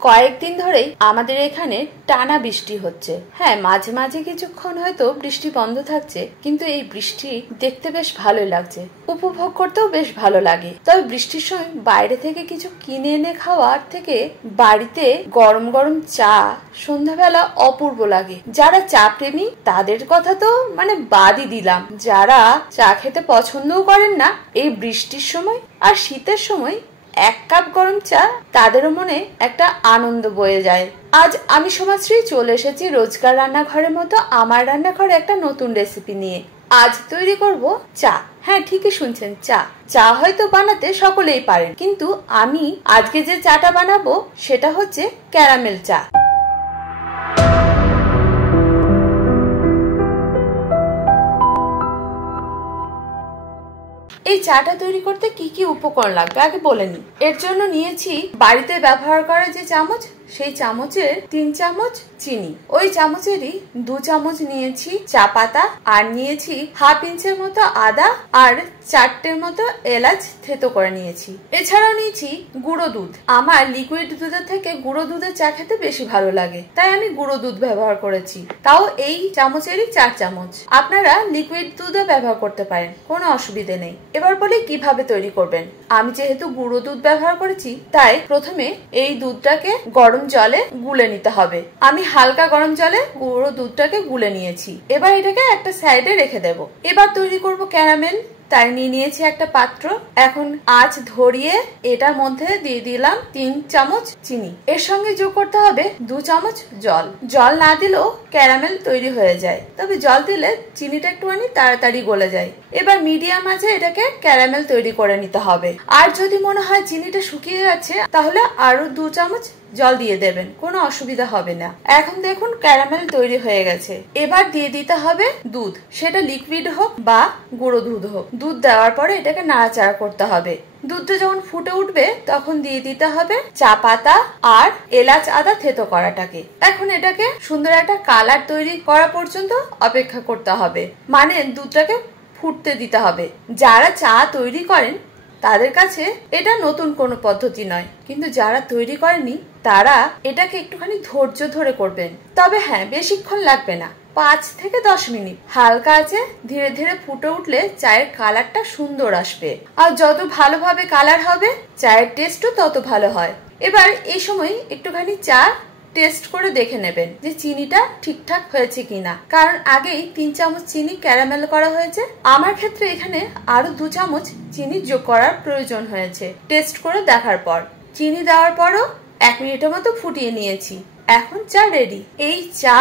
কয়েকদিন ধরেই আমাদের এখানে টানা বৃষ্টি হচ্ছে। হ্যাঁ, মাঝে মাঝে কিছুক্ষণ হয়তো বৃষ্টি বন্ধ থাকছে, কিন্তু এই বৃষ্টি দেখতে বেশ ভালোই লাগছে, উপভোগ করতেও বেশ ভালো লাগে। তবে বৃষ্টির সময় বাইরে থেকে কিছু কিনে এনে খাওয়ার থেকে বাড়িতে গরম গরম চা সন্ধ্যাবেলা অপূর্ব লাগে। যারা চা প্রেমী তাদের কথা তো বাদই দিলাম, যারা চা খেতে পছন্দও করেন না এই বৃষ্টির সময় আর শীতের সময় এক কাপ গরম চা তাদেরও মনে একটা আনন্দ বয়ে যায়। আজ আমি সোমাশ্রী চলে এসেছি রোজকার রান্নাঘরের মতো আমার রান্নাঘরে একটা নতুন রেসিপি নিয়ে। আজ তৈরি করব চা। হ্যাঁ, ঠিকই শুনছেন, চা। চা হয়তো বানাতে সকলেই পারেন, কিন্তু আমি আজকে যে চাটা বানাবো সেটা হচ্ছে ক্যারামেল চা। এই চাটা তৈরি করতে কি কি উপকরণ লাগবে আগে বলে নিই। এর জন্য নিয়েছি বাড়িতে ব্যবহার করা যে চামচ, সেই চামচের 3 চামচ চিনি, ওই চামচেরই 2 চামচ নিয়েছি চা পাতা, আর নিয়েছি হাফ ইঞ্চের মতো আদা, আর 4টের মতো এলাচ থেতো করে নিয়েছি। এছাড়াও নিয়েছি গুঁড়ো দুধ। আমার লিকুইড দুধের থেকে গুঁড়ো দুধের চা খেতে বেশি ভালো লাগে, তাই আমি গুঁড়ো দুধ ব্যবহার করেছি, তাও এই চামচেরই 4 চামচ। আপনারা লিকুইড দুধও ব্যবহার করতে পারেন, কোনো অসুবিধে নেই। এবার বলি কিভাবে তৈরি করবেন। আমি যেহেতু গুঁড়ো দুধ ব্যবহার করেছি, তাই প্রথমে এই দুধটাকে গরম জলে গুলে নিতে হবে। আমি হালকা গরম জলে গুঁড়ো দুধটাকে গুলে নিয়েছি। এবার এটাকে একটা সাইডে রেখে দেব। এবার তৈরি করব ক্যারামেল। তাই নিয়ে নিয়েছি একটা পাত্র। এখন আঁচ ধরিয়ে এটার মধ্যে দিয়ে দিলাম 3 চামচ চিনি। এর সঙ্গে যোগ করতে হবে 2 চামচ জল। জল না দিলেও ক্যারামেল তৈরি হয়ে যায়, তবে জল দিলে চিনিটা একটুখানি তাড়াতাড়ি গলে যায়। এবার মিডিয়াম আঁচে এটাকে ক্যারামেল তৈরি করে নিতে হবে। আর যদি মনে হয় চিনিটা শুকিয়ে যাচ্ছে, তাহলে আরো 2 চামচ জল দিয়ে দেবেন, কোনো অসুবিধা হবে না। এখন দেখুন ক্যারামেল তৈরি হয়ে গেছে। এবার দিয়ে দিতে হবে দুধ, সেটা লিকুইড হোক বা গুঁড়ো দুধ হোক। দুধ দেওয়ার পরে এটাকে নাড়াচাড়া করতে হবে। দুধটা যখন ফুটে উঠবে তখন দিয়ে দিতে হবে চা পাতা আর এলাচ আদা থেতো করাটাকে। এখন এটাকে সুন্দর একটা কালার তৈরি করা পর্যন্ত অপেক্ষা করতে হবে, মানে দুধটাকে ফুটতে দিতে হবে। যারা চা তৈরি করেন তাদের কাছে এটা নতুন কোনো পদ্ধতি নয়, কিন্তু যারা তৈরি করেনি তারা এটাকে একটুখানি ধৈর্য ধরে করবেন। তবে হ্যাঁ, বেশিক্ষণ লাগবে না, 5 থেকে 10 মিনিট হালকা আছে ধীরে ধীরে ফুটে উঠলে চায়ের কালারটা সুন্দর আসবে। আর যত ভালোভাবে কালার হবে চায়ের টেস্টও তত ভালো হয়। এবার এই সময় একটুখানি চা টেস্ট করে দেখে নেবেন যে চিনিটা ঠিকঠাক হয়েছে কিনা, কারণ আগেই 3 চামচ চিনি ক্যারামেল করা হয়েছে। আমার ক্ষেত্রে এখানে আরো 2 চামচ চিনি যোগ করার প্রয়োজন হয়েছে টেস্ট করে দেখার পর। চিনি দেওয়ার পরও 1 মিনিটের মতো ফুটিয়ে নিয়েছি। এখন চা রেডি। এই চা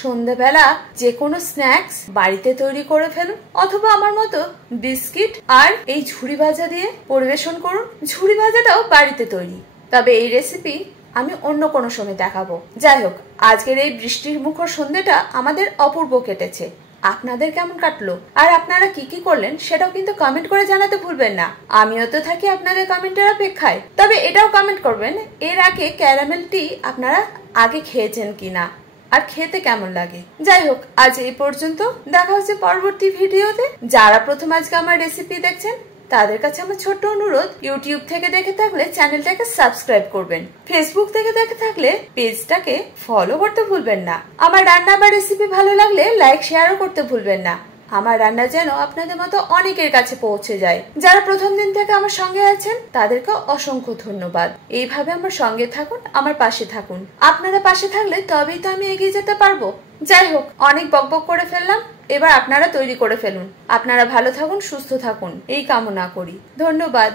সন্ধ্যাবেলা যে কোনো স্ন্যাক্স বাড়িতে তৈরি করে ফেলুন, অথবা আমার মতো বিস্কিট আর এই ঝুড়ি ভাজা দিয়ে পরিবেশন করুন। ঝুড়ি ভাজাটাও বাড়িতে তৈরি, তবে এই রেসিপি আমি অন্য কোনো সময় দেখাবো। যাই হোক, আজকের এই বৃষ্টির মুখর সন্ধ্যাটা আমাদের অপূর্ব কেটেছে। আপনাদের কেমন কাটলো আর আপনারা কি কি করলেন সেটাও কিন্তু কমেন্ট করে জানাতে ভুলবেন না। আমিও তো থাকি আপনাদের কমেন্টের অপেক্ষায়। তবে এটাও কমেন্ট করবেন এর আগে ক্যারামেল টি আপনারা আগে খেয়েছেন কিনা আর খেতে কেমন লাগে। যাই হোক, আজ এই পর্যন্ত। দেখা হচ্ছে পরবর্তী ভিডিওতে। যারা প্রথম আজকে আমার রেসিপি দেখছেন তাদের কাছে আমার ছোট্ট অনুরোধ, ইউটিউব থেকে দেখে থাকলে চ্যানেলটাকে সাবস্ক্রাইব করবেন, ফেসবুক থেকে দেখে থাকলে পেজটাকে ফলো করতে ভুলবেন না। আমার রান্না বা রেসিপি ভালো লাগলে লাইক শেয়ারও করতে ভুলবেন না। আমার রান্না যেন আপনাদের মতো অনেকের কাছে পৌঁছে যায়। যারা প্রথম দিন থেকে আমার সঙ্গে আছেন তাদেরকে অসংখ্য ধন্যবাদ। এইভাবে আমার সঙ্গে থাকুন, আমার পাশে থাকুন। আপনারা পাশে থাকলে তবেই তো আমি এগিয়ে যেতে পারবো। যাই হোক, অনেক বকবক করে ফেললাম, এবার আপনারা তৈরি করে ফেলুন। আপনারা ভালো থাকুন, সুস্থ থাকুন, এই কামনা করি। ধন্যবাদ।